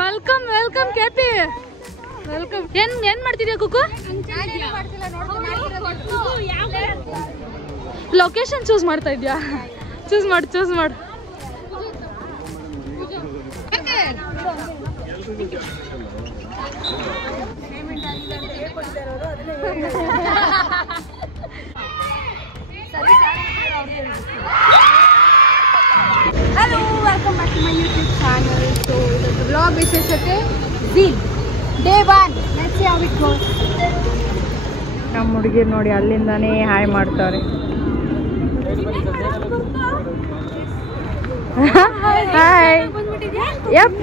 Welcome welcome KP welcome. ಏನ್ ಮಾಡ್ತಿದ್ಯಾ ಕುಕ್ಕು? Location choose ಮಾಡ್ತಾ ಇದ್ಯಾ? ಚೂಸ್ ಮಾಡು. Hello, welcome back to my YouTube channel. So the vlog ವಿಶೇಷತೆ Day 1. Let's see how it goes. ನಮ್ಮ ಹುಡುಗಿರು ನೋಡಿ ಅಲ್ಲಿಂದಾನೇ ಹಾಯ್ ಮಾಡ್ತಾರೆ. ಹಾಯ್. ಯಪ್.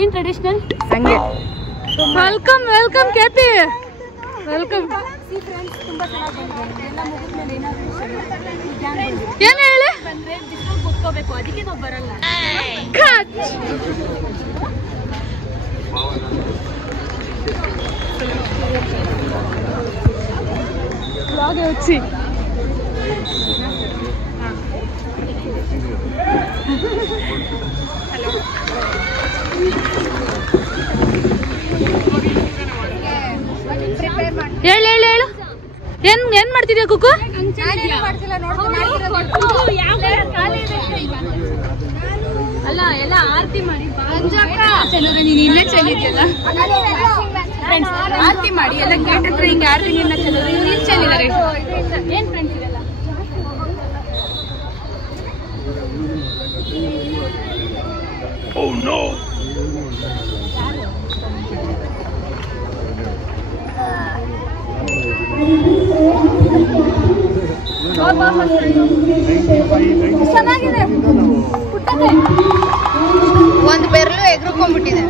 ಏನ್ ಟ್ರೆಡಿಷನಲ್ ಹಂಗೆ. Welcome KP welcome. See friends ತುಂಬಾ ಚೆನ್ನಾಗಿ ಬಂದಿದೆ. ಎಲ್ಲ ಮುಗಿದ್ಮೇಲೆ ಏನಾದ್ರು ಏನ್ ಹೇಳಿ ಬಂದ್ರೆ ಬಿಸಿಲು ಕೂತ್ಕೋಬೇಕು, ಅದಕ್ಕೆ ನಾವು ಬರಲ್ಲ. ಬ್ಲಾಗ್ ಹೆಚ್ಚಿ ಹೇಳು. ಏನ್ ಮಾಡ್ತಿದ್ಯಾ ಕುಕ್ಕು? ಅಲ್ಲ ಎಲ್ಲ ಆರತಿ ಮಾಡಿ ನೀನ್ ಇಲ್ಲೇ ಚೆಲ್ಲಿದ್ಯಲ್ಲ, ಆರತಿ ಮಾಡಿ ಎಲ್ಲ ಗೇಟ್ ಹತ್ರ ಹಿಂಗೆ ಆರತಿ ನೀರ್ನ ಚೆಲ್ಲೋದು. ಇಲ್ಲಿ ಚೆಲ್ಲಿದ್ದಾರೆ ಏನ್ ಫ್ರೆಂಡ್ಸ್ ಇದೆಲ್ಲ. ಚೆನ್ನಾಗಿದೆ, ಒಂದು ಬೆರಳು ಎಗ್ರುಕೊಂಡ್ಬಿಟ್ಟಿದೆ.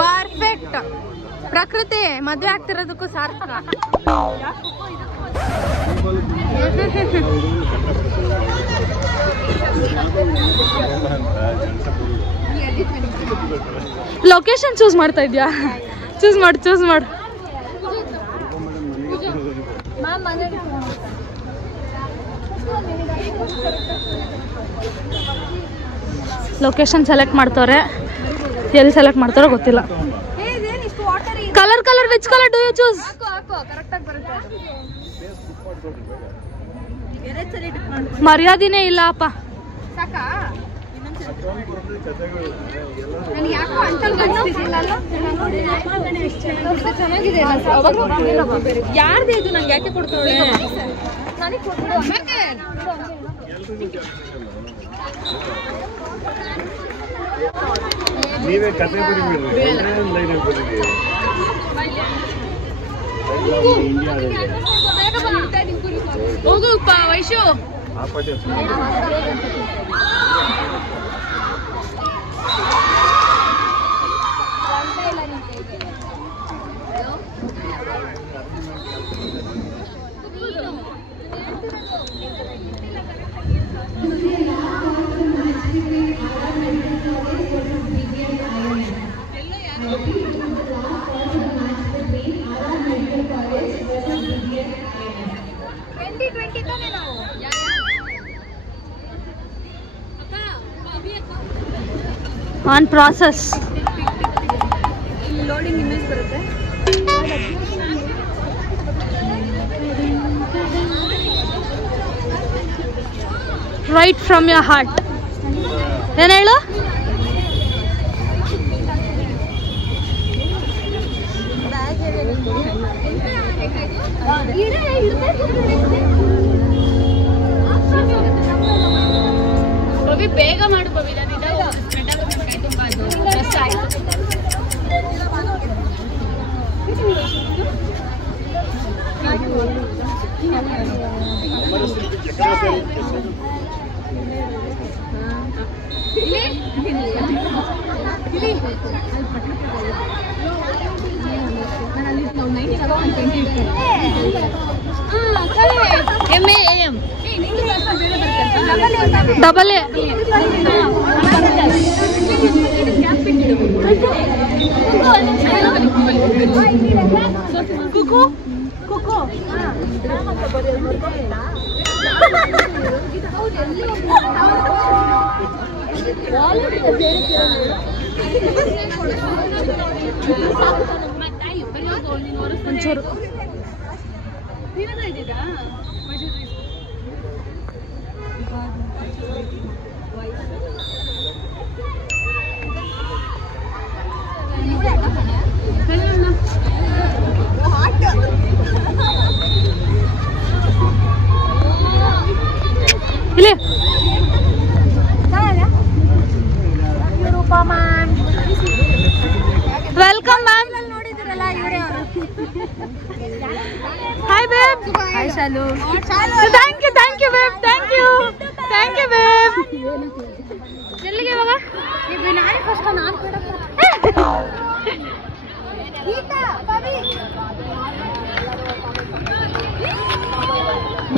ಪರ್ಫೆಕ್ಟ್. ಪ್ರಕೃತಿ ಮದ್ವೆ ಆಗ್ತಿರೋದಕ್ಕೂ ಸಾರ್ಥಕ. ಲೊಕೇಶನ್ ಚೂಸ್ ಮಾಡ್ತಾ ಇದ್ಯಾ? ಚೂಸ್ ಮಾಡು. ಲೊಕೇಶನ್ ಸೆಲೆಕ್ಟ್ ಮಾಡ್ತವ್ರೆ. ಎಲ್ಲಿ ಸೆಲೆಕ್ಟ್ ಮಾಡ್ತಾರೋ ಗೊತ್ತಿಲ್ಲ. Colour which colour do you choose? ಮರ್ಯಾದಿನೇ ಇಲ್ಲ ಅಪ್ಪ. ಯಾರ್ದು ಇದು? ನಂಗೆ ಯಾಕೆ ಕೊಡ್ತಾಳೆ? ನೀವೇ ಕತೆ ಹೋಗಪ್ಪ Vaishu. On process. Loading image ಬರುತ್ತೆ. Write from your heart. ಏನ್ ಹೇಳು? ಬೇಗ ಮಾಡು ಬವಿ, MAAM ಡಬಲ್ ಎ ಕುಕು ಕುಕು ಒಂಚೂರು ಇಲ್ಲಿ ವೆಲ್ಕಮ್ ಮ್ಯಾಮ್ ನೋಡಿದಿರಲ್ಲ ಇವರೇ ಅವರು. Hi babe hi Shalu. Thank you babe thank you babe ಎಲ್ಲಿಗೆ ಇವಾಗ ನಾಳೆ ಫಸ್ಟ್ ನಾನು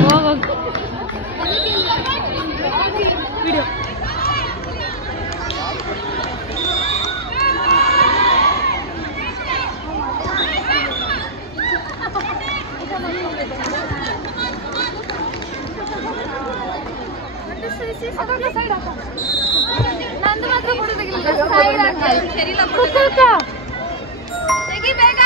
ಹೋಗು ವಿಡಿಯೋ ನಂದು ಮಾತ್ರ ಕೊಡೋದಿಲ್ಲ. ತೆಗಿ ಬೇಗ.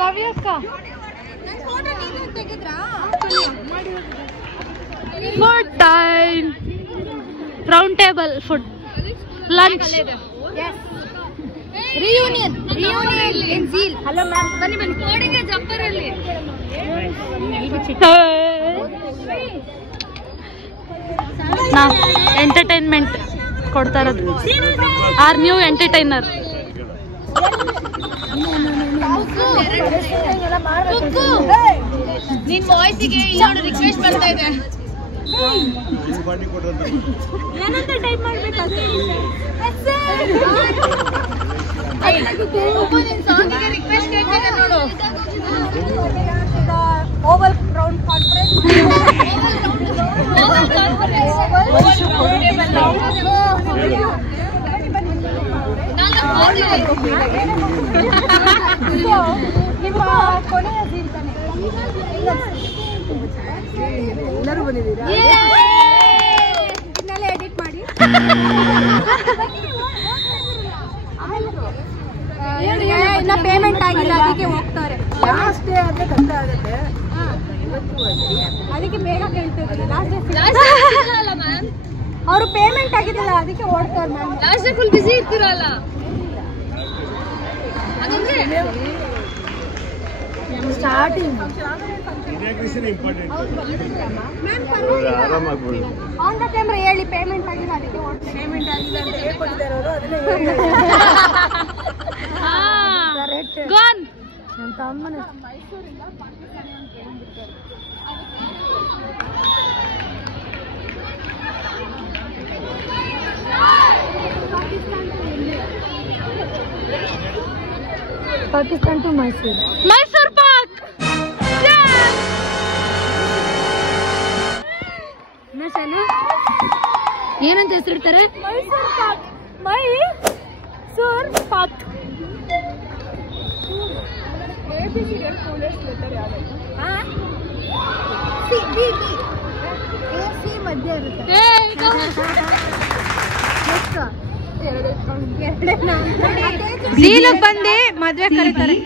ಪವ್ಯಕ್ಕ food time round table food lunch reunion in Zeel. Hello ma'am ಬನ್ನಿ ಬನ್ನಿ ಕೋಡಿಗೆ ಜಂಪರ್ ಅಲ್ಲಿ ನಾವು ಎಂಟರ್ಟೈನ್ಮೆಂಟ್ ಕೊಡ್ತಾ ಇರೋದು ಆರ್ ನ್ಯೂ ಎಂಟರ್ಟೈನರ್. ನಿನ್ ವಾಯ್ಸಿಗೆ ಇನ್ನೊಂದು ರಿಕ್ವೆಸ್ಟ್ ಬರ್ತಾ ಇದೆ. ಏನಂತ ಟೈಪ್ ಮಾಡ್ಬೇಕಾದ್ರೆ ನಿನ್ ಸಾಂಗಿಗೆ ರಿಕ್ವೆಸ್ಟ್ ಕೇಳ್ತಿದ್ದೆ ನೋಡು. ಓವಲ್ ರೌಂಡ್ ಕಾನ್ಫರೆನ್ಸ್ ನಿಮ್ಮ ಕೊನೆಯ ಸೀನ್ ತಾನೆ. ಎಲ್ಲರೂ ಬಂದಿದ್ದೀರಾ? ಇದನ್ನೆಲ್ಲ ಎಡಿಟ್ ಮಾಡಿ ಇನ್ನ ಪೇಮೆಂಟ್ ಆಗಿಲ್ಲ ಅದಕ್ಕೆ ಹೋಗ್ತಾರೆ. ಅಷ್ಟೇ ಆದ್ರೆ ಕಷ್ಟ ಆಗುತ್ತೆ ಅದಕ್ಕೆ ಬೇಗ ಕೇಳ್ತಿದ್ರು. ಅವರು ಪೇಮೆಂಟ್ ಆಗಿದಲ್ಲ ಅದಕ್ಕೆ ಓಡ್ತಾರೆ ಮ್ಯಾಮ್. ಲಾಸ್ಟ್ ಫುಲ್ ಬಿಸಿ ಇರ್ತೀರಲ್ಲ ಸ್ಟಾರ್ಟಿಂಗ್ ಆನ್ ದ ಕ್ಯಾಮ್ರಾ ಹೇಳಿ ಪೇಮೆಂಟ್ ಆಗಿಲ್ಲ ಅದಕ್ಕೆ ಓಡ್ತಾರೆ. ಪೇಮೆಂಟ್ ಆಗಿಲ್ಲ ಅಂತ ಹೇಳ್ಕೊಟ್ಟಿದ್ದಾರೆ ಅವರು. ಅದನ್ನೇ ಗಾನ್ ಅಂತ ಅಮ್ಮನ ಪಾಕಿಸ್ತಾನ್ ಟು ಮೈಸೂರು ಪಾಕ್. ಏನಂತ ಹೆಸರಿಡ್ತಾರೆ? ಮೈಸೂರು ಪಾಕ್. ಮೈಸೂರು ಪಾಕ್. ಮಧ್ಯ ಇರುತ್ತೆ. ಬಂದು ಮದ್ವೆ ಕರೀತಾರೆ.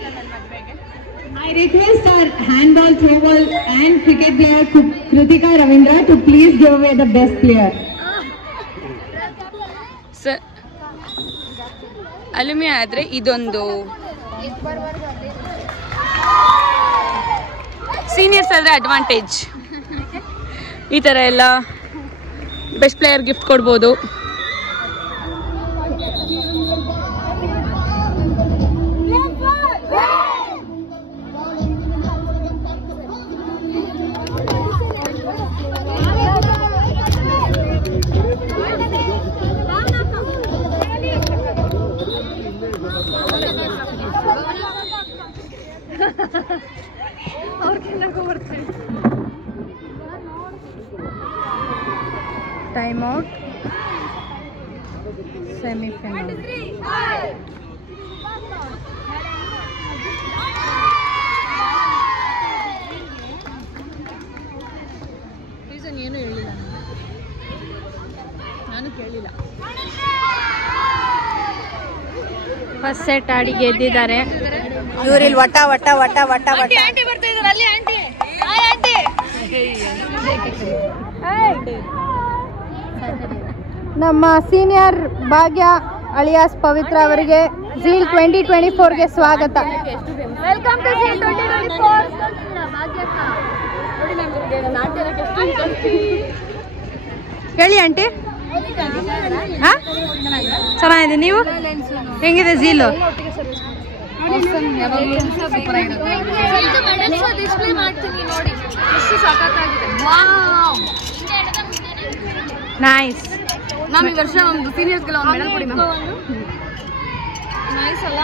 I request our handball, throwball and cricket player Kritika Ravindra to please give away the best player. ಅಲುಮಿ ಆದರೆ ಇದೊಂದು ಸೀನಿಯರ್ಸ್ ಆದರೆ ಅಡ್ವಾಂಟೇಜ್. ಈ ಥರ ಎಲ್ಲ ಬೆಸ್ಟ್ ಪ್ಲೇಯರ್ ಗಿಫ್ಟ್ ಕೊಡ್ಬೋದು. Time out. Semi-final. ರೀಸನ್ ಏನು ಹೇಳಿಲ್ಲ, ನಾನು ಕೇಳಿಲ್ಲ. ಫಸ್ಟ್ ಸೆಟ್ ಆಡಿ ಗೆದ್ದಿದ್ದಾರೆ. ಇವ್ರಿಲ್ ವಟ ವಟ ವಟ ವಟ ವಟ ಆಂಟಿ ಬರ್ತಾ ಇದ್ದಾರೆ ಅಲ್ಲಿ. Aunty hi aunty. ನಮ್ಮ ಸೀನಿಯರ್ ಭಾಗ್ಯ ಅಲಿಯಾಸ್ ಪವಿತ್ರ ಅವರಿಗೆ ಝೀಲ್ 2024ಗೆ ಸ್ವಾಗತ. Welcome to Zeal 2024. ಹೇಳಿ ಆಂಟಿ. ಚೆನ್ನಾಗಿದೆ. ನೀವು ಹೆಂಗಿದೆ ಝೀಲು? ನೈಸ್. ನಾವು ಈ ವರ್ಷ ಒಂದು ಸೀನಿಯರ್ಸ್ಗೆಲ್ಲ ಒಂದು ಮೆಡಲ್ ಕೊಡಿ ಮ್ಯಾಮ್. ನೈಸ್ ಅಲ್ಲ?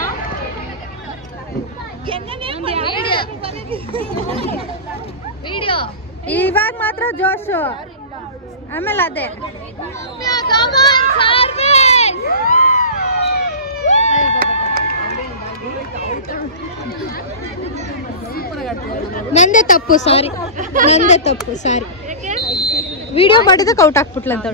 ಇವಾಗ ಮಾತ್ರ ಜೋಶು, ಆಮೇಲೆ ಅದೇ. ನಂದೇ ತಪ್ಪು, ಸಾರಿ. ವಿಡಿಯೋ ಮಾಡಿದಕ್ಕೆ ಔಟ್ ಹಾಕ್ಬಿಟ್ಲಂತ.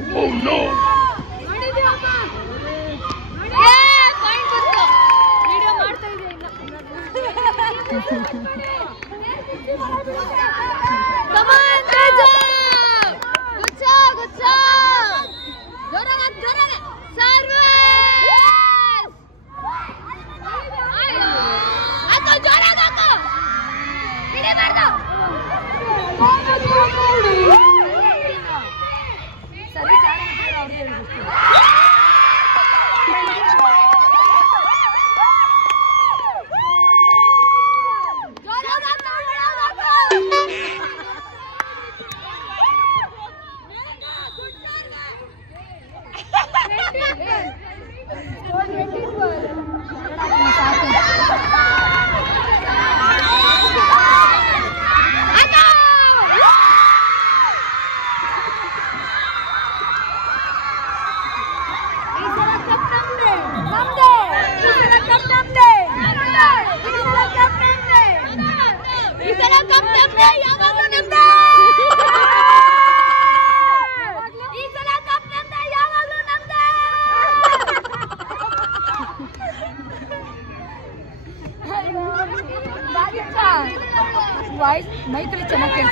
ಮೈತ್ರಿ ಚೆನ್ನಾಗಿ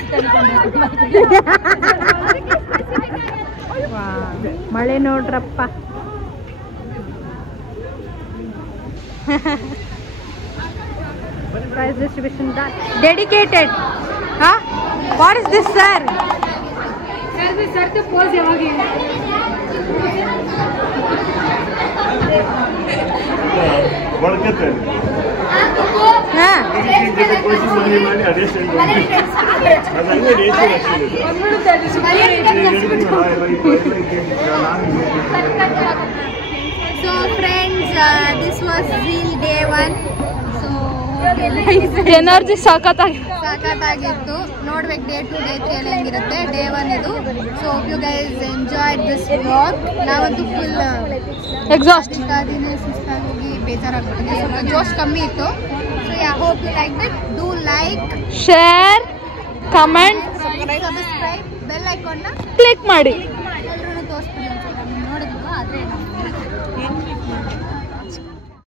ಮಳೆ ನೋಡ್ರಪ್ಪ. Prize distribution done. Dedicated. Huh? What is this, sir? Sir, the pose yavage. Varkate. Ha. So friends, this was Zeel Day 1. So energy ಸಾಕಾಗಿತ್ತು. ನೋಡ್ಬೇಕು Day 2 Day 3 ಎಲ್ಲ ಹೆಂಗಿರುತ್ತೆ. Day 1 ಇದು. So hope you guys enjoyed this vlog. ನಾವಂತೂ full exhaust ದಿನ ಸುಸ್ತಾಗಿ ಬೇಜಾರಾಗ್ಬಿಟ್ಟಿದೆ. ಸ್ವಲ್ಪ ಜೋಶ್ ಕಮ್ಮಿ ಇತ್ತು. So yeah, hope you liked it. Do like, share, comment, subscribe, bell ಐಕಾನ್ನ ಕ್ಲಿಕ್ ಮಾಡಿ. ಎಲ್ಲರೂ ತೋರಿಸ್ಬಿಡಿ. ನೋಡಿದ್ರು ಆದರೆ